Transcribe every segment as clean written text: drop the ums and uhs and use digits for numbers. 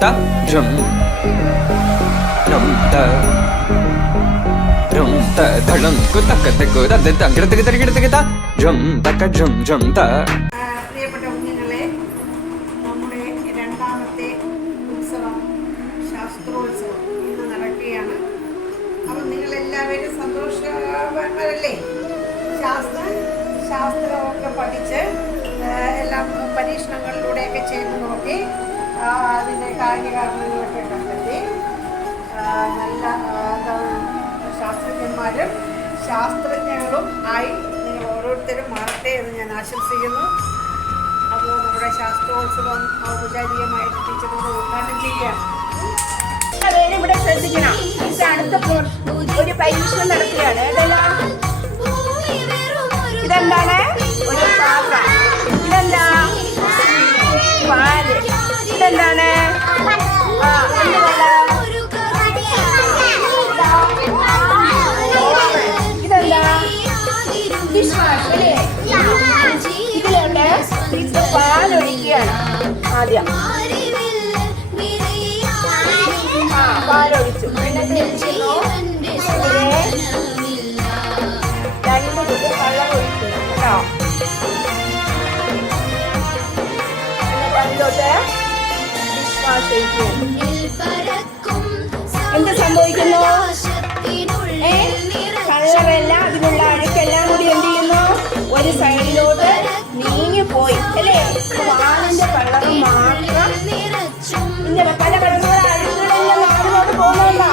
ta drum drum ta drum ta dhalam ku tak tak ku da da gir gir gir gir ta drum ta drum drum ta. പ്രിയപ്പെട്ട കുഞ്ഞുങ്ങളെ, നമ്മുടെ രണ്ടാമത്തെ ഉത്സവം ശാസ്ത്രോത്സവം ഇന്ന് നടക്കുകയാണ്. അപ്പം നിങ്ങളെല്ലാവരും സന്തോഷവാന്മാരല്ലേ? ശാസ്ത്രമൊക്കെ പഠിച്ച് എല്ലാം പരീക്ഷണങ്ങളിലൂടെയൊക്കെ ചെയ്ത് നോക്കി അതിൻ്റെ കാര്യകാരണങ്ങളൊക്കെ കണ്ടെത്തി നല്ല ശാസ്ത്രജ്ഞന്മാരും ശാസ്ത്രജ്ഞകളും ആയി നിങ്ങൾ ഓരോരുത്തരും മാറട്ടെ എന്ന് ഞാൻ ആശംസിക്കുന്നു. അപ്പോൾ നമ്മുടെ ശാസ്ത്രോത്സവം ഔപചാരികമായിട്ട് ടീച്ചറിനോട് ഉദ്ഘാടനം ചെയ്യുകയാണ്. അതുവരെ ഇവിടെ ശ്രദ്ധിക്കണം. അടുത്ത ഒരു പരീക്ഷണം നടക്കുകയാണ്. ഇതെന്താണ്? ഒരു പാത്രം. ഇതെന്താ? പാല്. ഇതെന്താണ്? ഇതെന്താ? ഡിഷ് വാഷ് അല്ലേ? ഇതിലുണ്ട് പാലൊഴിക്കുകയാണ്. ആദ്യം പാലൊഴിച്ചു. എന്നിട്ട് രണ്ട് കുട്ടി വെള്ളം ഒഴിച്ചു കേട്ടോ. എന്നിട്ട് അതിലോട്ട് ഡിഷ് വാഷ് ഒഴിക്കുന്നു. എന്ത് സംഭവിക്കുന്നു? കളറെല്ലാം അതിനുള്ള അഴുക്കെല്ലാം കൂടി എന്ത് ചെയ്യുന്നു? ഒരു സൈഡിലോട്ട് നീങ്ങിപ്പോയി അല്ലേ? പാലിന്റെ കളർ മാത്രം പിന്നെ പല കളറുകൾ അഴുക്കുകളെല്ലാം നാടിനോട്ട് പോകുന്നില്ല.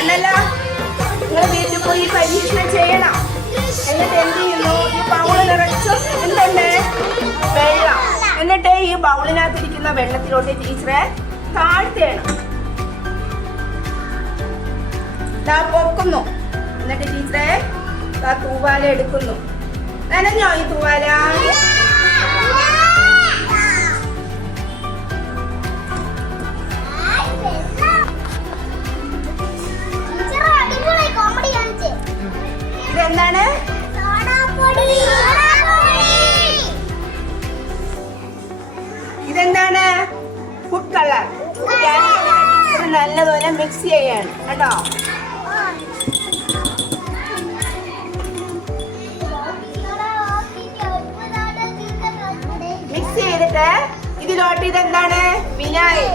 അല്ലല്ലോ, നിങ്ങൾ വീട്ടിൽ പോയി പരീക്ഷണം ചെയ്യണം. എന്നിട്ട് എന്ത് ചെയ്യുന്നു? ഈ ബൗള് നിറച്ചും എന്തുണ്ട്? വെള്ളം. എന്നിട്ട് ഈ ബൗളിനകത്തിരിക്കുന്ന വെള്ളത്തിലോട്ട് ടീച്ചറെ താഴ്ത്തേണം. ദാ പൊക്കുന്നു. എന്നിട്ട് ടീച്ചറെ ദാ തൂവാല എടുക്കുന്നു. നനഞ്ഞോ ഈ തൂവാല? ഇതെന്താണ്? ഇതെന്താണ്? Food colour. നല്ലതുപോലെ മിക്സ് ചെയ്യാണ് കേട്ടോ. മിക്സ് ചെയ്തിട്ട് ഇതിലോട്ട് ഇതെന്താണ്? വിനായ്.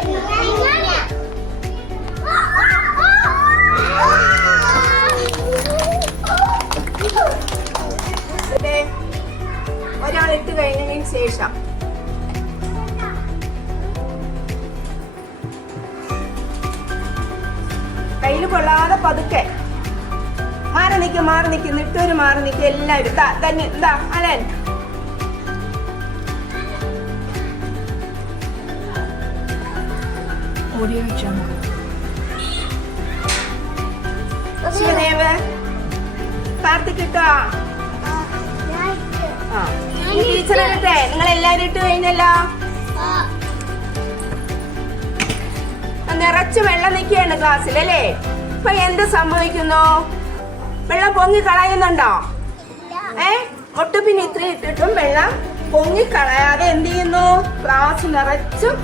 ഒരാൾ ഇട്ട് കഴിഞ്ഞതിന് ശേഷം കയ്യിൽ കൊള്ളാതെ പതുക്കെ മാറി നിൽക്കും നിട്ടൊരു മാറി നിൽക്കും എല്ലാവരും. തന്നെ എന്താ അലൻ ശിവദേവ് കാർത്തിക്കിട്ടോ? ടീച്ചർ ഇട്ടെ. നിങ്ങൾ എല്ലാരും ഇട്ട് കഴിഞ്ഞല്ലോ. നിറച്ച് വെള്ളം നിൽക്കുകയാണ് ക്ലാസ്സിൽ അല്ലേ? ഇപ്പൊ എന്ത് സംഭവിക്കുന്നു? വെള്ളം പൊങ്ങി കളയുന്നുണ്ടോ? ഒട്ടു പിന്നെ ഇത്രയും ഇട്ടിട്ടും വെള്ളം പൊങ്ങി കളയാതെ എന്ത് ചെയ്യുന്നു? ക്ലാസ് നിറച്ചും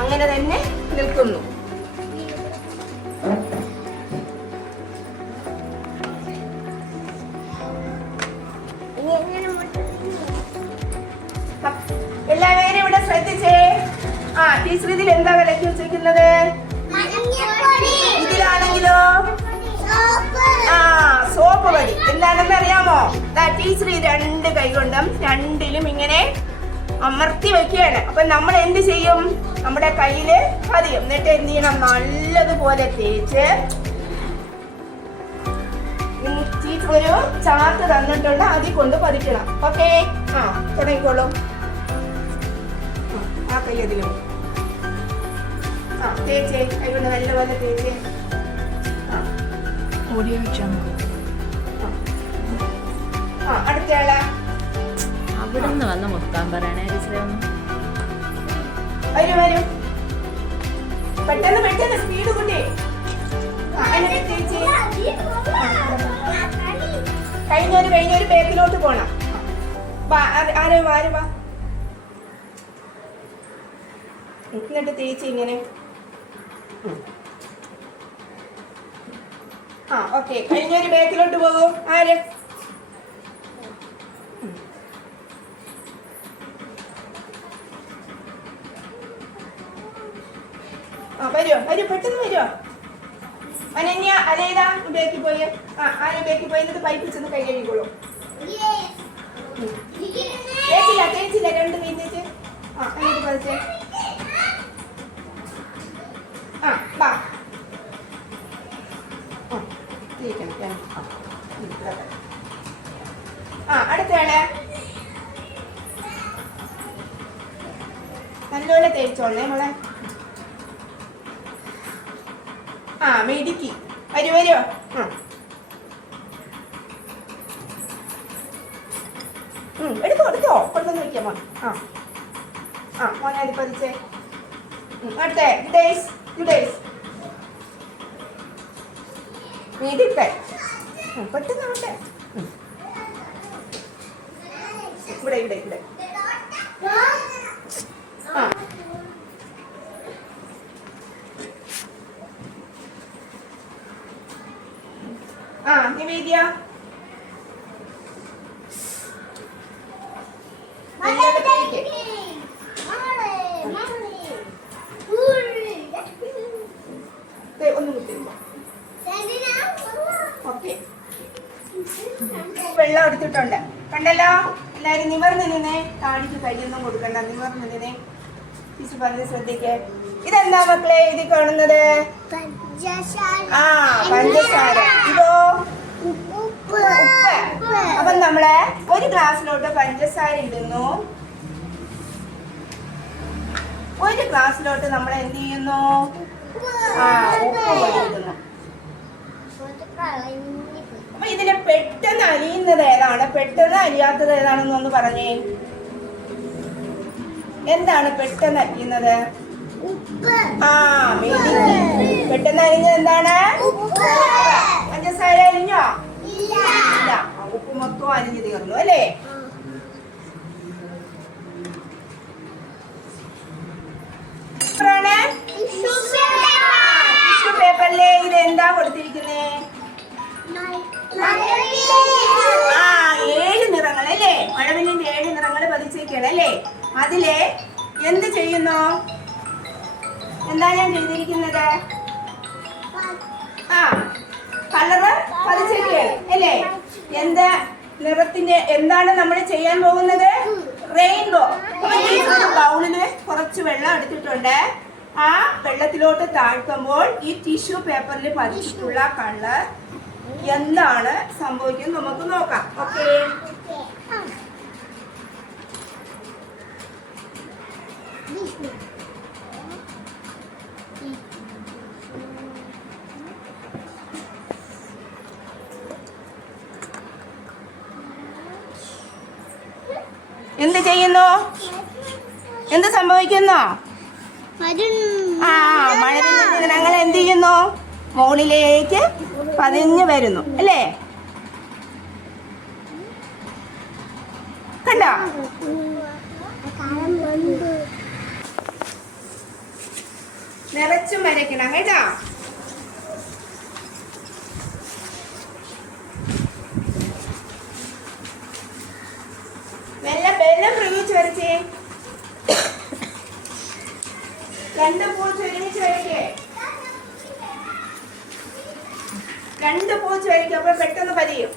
അങ്ങനെ തന്നെ നിൽക്കുന്നു. എല്ലാവരും ഇവിടെ ശ്രദ്ധിച്ചേ. ടീച്ചർ ഇതിൽ എന്താ വിലക്കി വെച്ചിരിക്കുന്നത്? ഇതിലാണെങ്കിലോ സോപ്പ് മതി. എന്താണെന്ന് അറിയാമോ? ടീച്ചർ ഈ രണ്ട് കൈ കൊണ്ടും രണ്ടിലും ഇങ്ങനെ അമർത്തി വെക്കുകയാണ്. അപ്പൊ നമ്മൾ എന്ത് ചെയ്യും? നമ്മുടെ കയ്യില് പതിയും. എന്നിട്ട് എന്ത് ചെയ്യണം? നല്ലതുപോലെ തേച്ച് ടീച്ചർ ഒരു ചാർട്ട് തന്നിട്ടുണ്ട്, അതിൽ കൊണ്ട് പതിക്കണം. ഓക്കെ, തുടങ്ങിക്കോളൂ. ആ കൈ അതിലും തേച്ചേ. കൈ കൊണ്ട് നല്ലപോലെ തേച്ചേ. അടുത്തയാളാ അവിടെ നിന്ന് വന്ന് മുക്കാൻ പറയണേ. വരൂ പെട്ടെന്ന് സ്പീഡ് കൂട്ടി. കഴിഞ്ഞൊരു ബാക്കിലോട്ട് പോണം. ആരോ വാ. എന്നിട്ട് തേച്ച് ഇങ്ങനെ. ഓക്കെ, കഴിഞ്ഞൊരു ബാക്കിലോട്ട് പോകൂ. ആര്? വരൂ പെട്ടെന്ന് വരുമോ? അനന്യ അലേത ബേക്കി പോയി. ആരെ ബേക്കി പോയി? എന്നിട്ട് പൈപ്പ് ചെന്ന് കൈ കഴിക്കോളൂ. തേച്ചില്ല 2 മിനിറ്റ്. എന്നിട്ട് പതിച്ചേ. വാ. അടുത്തയാള് നല്ലോണം തേച്ചോളേ മോളെ. മെഡിക്ക് വരുമോ? എടുത്തോ കൊണ്ടൊന്ന് വയ്ക്കാമോ? മോനെ പതിച്ചേ. അടുത്ത മെഡിക്ക് പെട്ടെന്നാവട്ടെ. ഇവിടെ നിവേദ്യ ഒന്ന് കുത്തിരുമ്പോ. ഓക്കെ, വെള്ളം എടുത്തിട്ടുണ്ട്. കണ്ടല്ലോ എല്ലാരും. നിവർന്ന് നിന്നേ. താടിക്ക് കയ്യൊന്നും കൊടുക്കണ്ട. നിവർന്ന് നിന്നേ. ടീച്ചർ പറഞ്ഞ് ശ്രദ്ധിക്കേ. ഇതെന്താ മക്കളെ ഇതിൽ കാണുന്നത്? പഞ്ചസാര. ഇതോ ഉപ്പ്. അപ്പൊ നമ്മള് ഒരു ഗ്ലാസ്സിലോട്ട് പഞ്ചസാര ഇടുന്നു. ഒരു ഗ്ലാസ്സിലോട്ട് നമ്മൾ എന്ത് ചെയ്യുന്നു? ഉപ്പ് പൊടി ഇടുന്നു. അപ്പൊ ഇതില് പെട്ടെന്ന് അലിയുന്നത് ഏതാണ്, പെട്ടെന്ന് അലിയാത്തത് ഏതാണെന്നൊന്ന് പറഞ്ഞേ. എന്താണ് പെട്ടെന്ന് അലിയുന്നത്? ആ, മെഴുകി. പെട്ടെന്ന് അലിഞ്ഞത് എന്താണ്? പഞ്ചസാര അലിഞ്ഞോ? ഇല്ല. ഉപ്പ് മൊത്തം അലിഞ്ഞു തീർന്നു അല്ലേ? ടിഷ്യൂ പേപ്പറിലെ ഇത് എന്താ കൊടുത്തിരിക്കുന്നേ? 7 നിറങ്ങൾ അല്ലേ? മഴവില്ലിന്റെ 7 നിറങ്ങൾ പതിച്ചേക്കാണ് അല്ലേ? അതിലെ എന്ത് ചെയ്യുന്നു? എന്താ ഞാൻ ചെയ്തിരിക്കുന്നത്? കളറ് പതിച്ചേക്കാണ് അല്ലേ? എന്താ നിറത്തിന്റെ എന്താണ് നമ്മൾ ചെയ്യാൻ പോകുന്നത്? റെയിൻബോ. ബൗളില് കുറച്ച് വെള്ളം എടുത്തിട്ടുണ്ട്. ആ വെള്ളത്തിലോട്ട് താഴ്ത്തുമ്പോൾ ഈ ടിഷ്യൂ പേപ്പറിൽ പതിച്ചിട്ടുള്ള കളർ എന്താണ് സംഭവിക്കുന്നത് നമുക്ക് നോക്കാം. ഓക്കെ, എന്ത് ചെയ്യുന്നു? എന്ത് സംഭവിക്കുന്നു? മഴവില്ലിന്റെ നിറങ്ങൾ എന്ത് ചെയ്യുന്നു? മുകളിലേക്ക് പതിഞ്ഞു വരുന്നു അല്ലേ? കണ്ടോ? നിറച്ചും വരയ്ക്കണം കേട്ടോ. വെള്ളം പ്രയോഗിച്ച് വരച്ചേ. 2 പൂച്ച് ഒരുമിച്ച് വരയ്ക്കേ. 2 പൂച്ച് വരയ്ക്കും. അപ്പൊ പെട്ടെന്ന് പതിയും.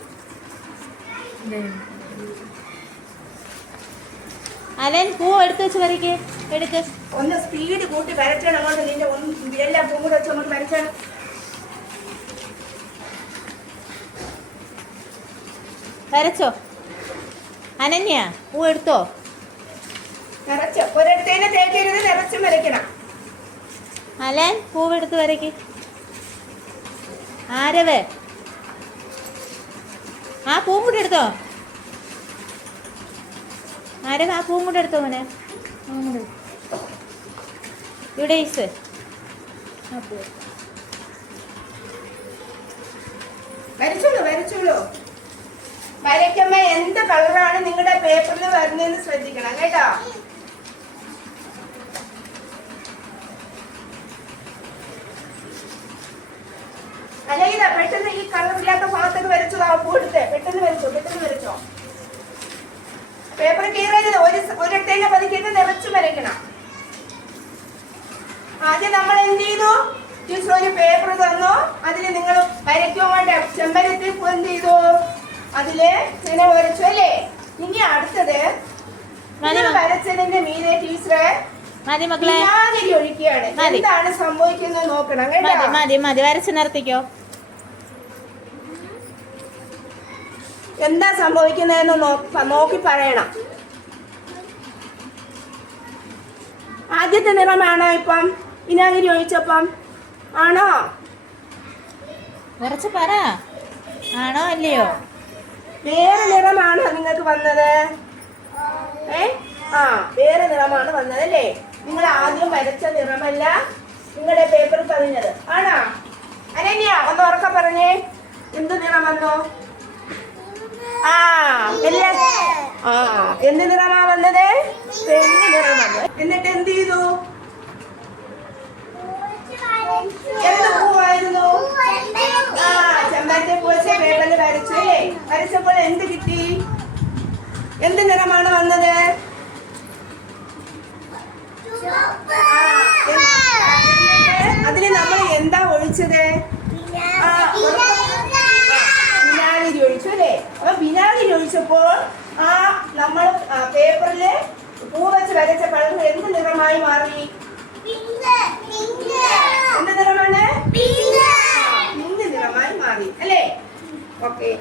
അലൻ പൂ എടുത്ത് വെച്ച് വരയ്ക്ക്. എടുക്ക്. ഒന്ന് സ്പീഡ് കൂട്ടി വരച്ചണം. അങ്ങോട്ട് നിന്റെ എല്ലാ പൂ കൂടെ വെച്ച് അങ്ങോട്ട് വരച്ചണം. വരച്ചോ അനന്യ? പൂ എടുത്തോ? നിറച്ച് ഒരിടത്തേനെ തേക്കരുത്, നിറച്ചും വരയ്ക്കണം. അലൻ പൂവെടുത്ത് വരയ്ക്ക്. ആരവ് ആ പൂവും കൂടെ എടുത്തോ? ആരവ് ആ പൂവും കൂടെ എടുത്തോ മോനെ? ഇവിടെ ഈസ് വരച്ചോളൂ, വരച്ചോളൂ. വരയ്ക്കുമ്പോ എന്ത് കളറാണ് നിങ്ങളുടെ പേപ്പറിൽ വരുന്നതെന്ന് ശ്രദ്ധിക്കണം കേട്ടോ. അല്ലെങ്കിൽ പെട്ടെന്ന് ഈ കളറില്ലാത്ത ഭാഗത്തൊക്കെ വരച്ചോ. പൂ എടുത്ത് പെട്ടെന്ന് വരച്ചോ, പെട്ടെന്ന് വരച്ചോ. പേപ്പർ കീറരുത്. ഒരിടത്തേനെ പതിക്കിട്ട് നിറച്ചും വരയ്ക്കണം. ആദ്യം നമ്മൾ എന്ത് ചെയ്തു? ടീച്ചർ ഒരു പേപ്പർ തന്നു. അതില് നിങ്ങൾ വരയ്ക്കുവാൻ വേണ്ട ചെമ്പരത്തി പൂ എന്ത് ചെയ്തു? അതില് ഇങ്ങനെ വരച്ചു അല്ലേ? ഇനി അടുത്തത് വരച്ചതിന്റെ മീതെ ടീച്ചറെ വിനാഗിരി ഒഴിക്കുകയാണ്. എന്താണ് സംഭവിക്കുന്നത് നോക്കണം കേട്ടോ. മതി വരച്ച് നിർത്തിക്കോ. എന്താ സംഭവിക്കുന്നതെന്ന് നോക്കി പറയണം. ആദ്യത്തെ നിറമാണോ ഇപ്പം വിനാഗിരി ഒഴിച്ചപ്പം? ആണോ? കുറച്ച് പറ. ആണോ അല്ലയോ? വേറെ നിറമാണോ നിങ്ങൾക്ക് വന്നത്? വേറെ നിറമാണ് വന്നത് അല്ലേ? നിങ്ങൾ ആദ്യം വരച്ച നിറമല്ല നിങ്ങളുടെ പേപ്പറിൽ പതിഞ്ഞത്. ആണോ അനന്യ? ഒന്ന് ഉറക്കെ പറഞ്ഞേ. എന്ത് നിറം വന്നു? എന്ത് നിറമാ വന്നത്? വെള്ള നിറം വന്നു. എന്നിട്ട് എന്ത് ചെയ്തു? എന്ത് പൂവായിരുന്നു? ചെമ്പരത്തി പൂ വെച്ച് പേപ്പറിൽ വരച്ചു അല്ലേ? വരച്ചപ്പോൾ എന്ത് കിട്ടി? എന്ത് നിറമാണ് വന്നത്? അതിന് നമ്മൾ എന്താ ഒഴിച്ചത്? വിനാഗിരി ഒഴിച്ചു അല്ലേ? അപ്പൊ വിനാഗിരി ഒഴിച്ചപ്പോൾ നമ്മൾ പേപ്പറില് പൂ വെച്ച് വരച്ച കളർ എന്ത് നിറമായി മാറി? എന്ത് നിറമാണ്? പിങ്ക് നിറമായി മാറി അല്ലേ? ഓക്കെ.